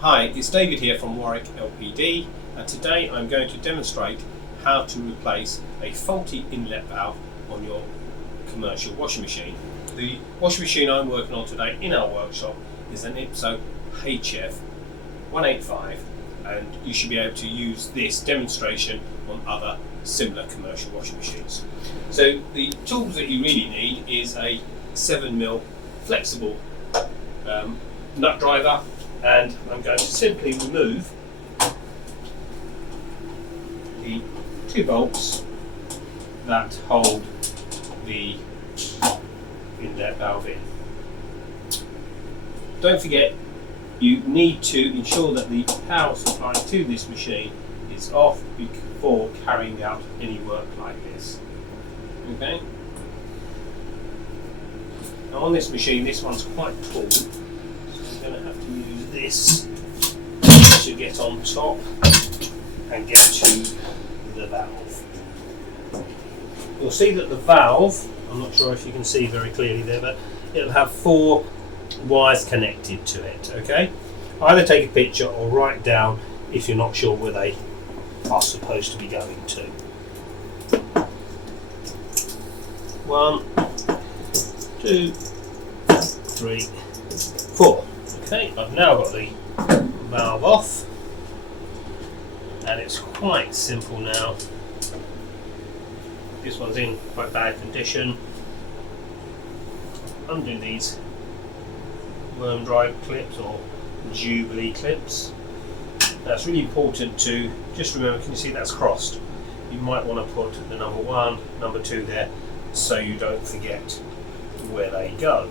Hi, it's David here from Warwick LPD, and today I'm going to demonstrate how to replace a faulty inlet valve on your commercial washing machine. The washing machine I'm working on today in our workshop is an IPSO HF 185, and you should be able to use this demonstration on other similar commercial washing machines. So the tools that you really need is a 7mm flexible nut driver, and I'm going to simply remove the 2 bolts that hold the inlet valve in. Don't forget, you need to ensure that the power supply to this machine is off before carrying out any work like this. Okay? Now on this machine, this one's quite tall, so I'm going to have to use this to get on top and get to the valve. You'll see that the valve, I'm not sure if you can see very clearly there, but it'll have 4 wires connected to it. Okay, either take a picture or write down if you're not sure where they are supposed to be going to. 1, 2, 3, 4. Okay, I've now got the valve off, and it's quite simple now. This one's in quite bad condition. Undo these worm drive clips or Jubilee clips. Now it's really important to just remember, can you see that's crossed? You might want to put the number 1, number 2 there so you don't forget where they go.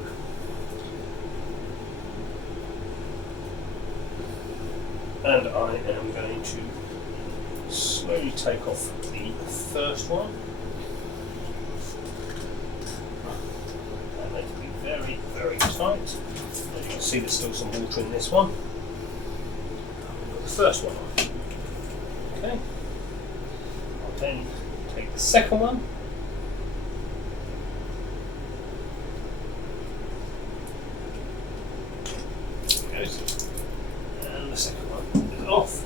And I am going to slowly take off the first one. And they can be very, very tight. As you can see, there's still some water in this one. I've got the first one on. Okay. I'll then take the second one. There it goes. And the second one is off.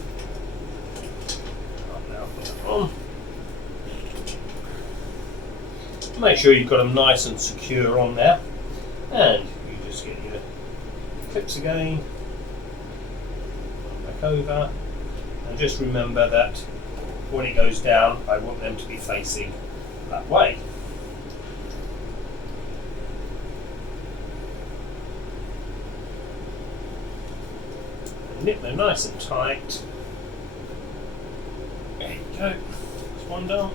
I'll now put it on. Make sure you've got them nice and secure on there, and you just get your clips again, back over, and just remember that when it goes down, I want them to be facing that way. Nip them nice and tight. There you go. That's one done.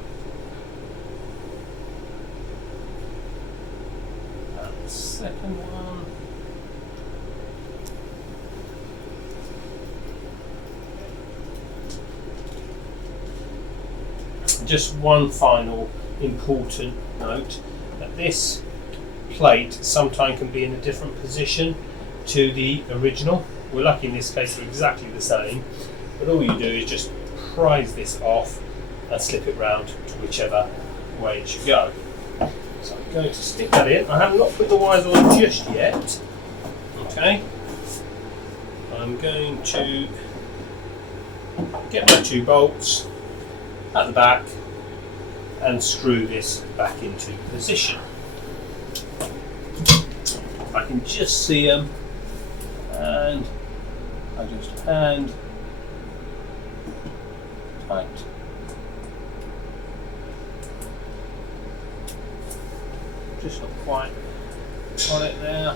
And the second one. Just one final important note, that this plate sometimes can be in a different position to the original. We're lucky in this case they're exactly the same, but all you do is just prise this off and slip it round to whichever way it should go. So I'm going to stick that in. I have not put the wires on just yet. Okay. I'm going to get my 2 bolts at the back and screw this back into position. I can just see them, and I just hand tight. Just not quite got it there.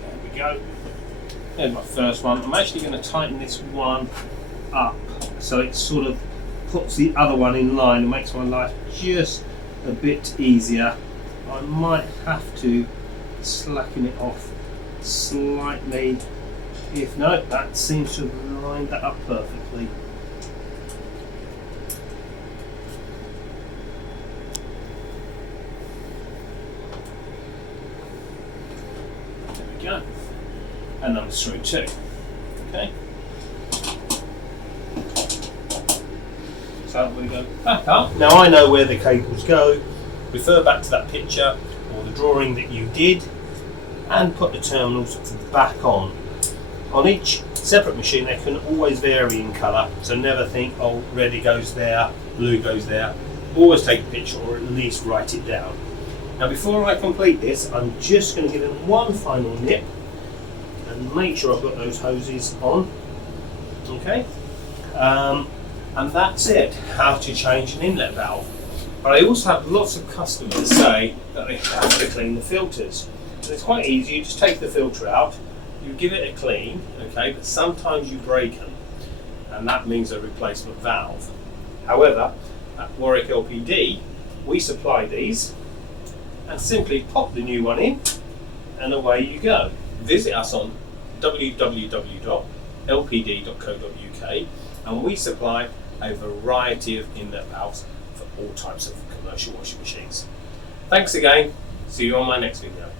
There we go. There's my first one. I'm actually going to tighten this one up so it sort of puts the other one in line and makes my life just a bit easier. I might have to slacken it off slightly. If not, that seems to have lined that up perfectly. There we go. And number 3 too. Okay. So we go back up. Now I know where the cables go. Refer back to that picture or the drawing that you did, and put the terminals back on. On each separate machine they can always vary in colour, so never think, oh, red goes there, blue goes there. Always take a picture or at least write it down. Now before I complete this, I'm just going to give it one final nip and make sure I've got those hoses on. Okay, and that's it, how to change an inlet valve. But I also have lots of customers say that they have to clean the filters. And it's quite easy, you just take the filter out, you give it a clean, okay, but sometimes you break them, and that means a replacement valve. However, at Warwick LPD, we supply these, and simply pop the new one in, and away you go. Visit us on www.lpd.co.uk, and we supply a variety of inlet valves for all types of commercial washing machines. Thanks again, see you on my next video.